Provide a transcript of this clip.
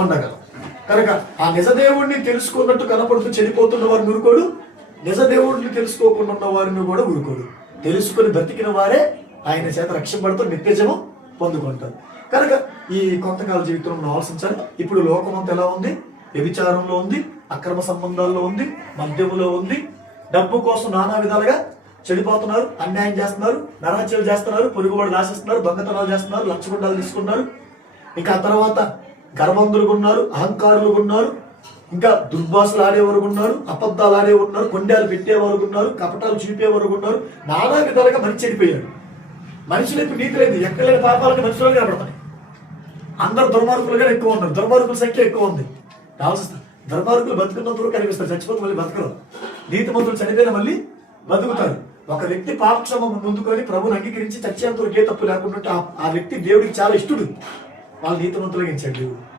ఉండగలం. కనుక ఆ నిజదేవుడిని తెలుసుకున్నట్టు కనపడుతూ చెడిపోతున్న వారిని ఊరుకోడు, నిజదేవుడిని తెలుసుకోకుండా ఉన్న వారిని కూడా ఊరుకోడు. తెలుసుకుని బ్రతికిన వారే ఆయన చేత రక్షింపబడుతూ నిత్యజము పొందుకుంటారు. కనుక ఈ కొంతకాల జీవితంలో ఆలోచించాలి. ఇప్పుడు లోకం అంతా ఎలా ఉంది? వ్యభిచారంలో ఉంది, అక్రమ సంబంధాల్లో ఉంది, మద్యములో ఉంది, డబ్బు కోసం నానా విధాలుగా చెడిపోతున్నారు, అన్యాయం చేస్తున్నారు, నరహత్యలు చేస్తున్నారు, పొరుగుబడి రాసిస్తున్నారు, దొంగతనాలు చేస్తున్నారు, లక్షగుండాలు తీసుకున్నారు. ఇంకా ఆ తర్వాత గర్వంధులుగా ఉన్నారు, అహంకారులుగా ఉన్నారు, ఇంకా దుర్భాషలు ఆడేవారు ఉన్నారు, అబద్ధాలు ఆడేవారు ఉన్నారు, కొండాలు పెట్టేవారు ఉన్నారు, కపటాలు చూపేవారు ఉన్నారు. నానా విధాలుగా మనిషి చెడిపోయాడు. మనుషులకు నీతి లేదు, ఎక్కడ లేని పాపాలకి మనుషులు కనబడతాయి. అందరు దుర్మార్గులుగా ఎక్కువ ఉన్నారు, దుర్మార్గుల సంఖ్య ఎక్కువ ఉంది. ఆలోచిస్తారు, దుర్మార్గులు బతుకున్నంత వరకు కనిపిస్తారు, చచ్చిపోతే మళ్ళీ బతకరు. నీతిమంతులు చనిపోయిన మళ్ళీ బతుకుతారు. ఒక వ్యక్తి పాపక్షమం ముందుకొని ప్రభుని అంగీకరించి చచ్చేంత వరకు ఏ తప్పు లేకుండా ఆ వ్యక్తి దేవుడికి చాలా ఇష్టడు. వాళ్ళు నీతిమంతులుగా ఇచ్చాడు దేవుడు.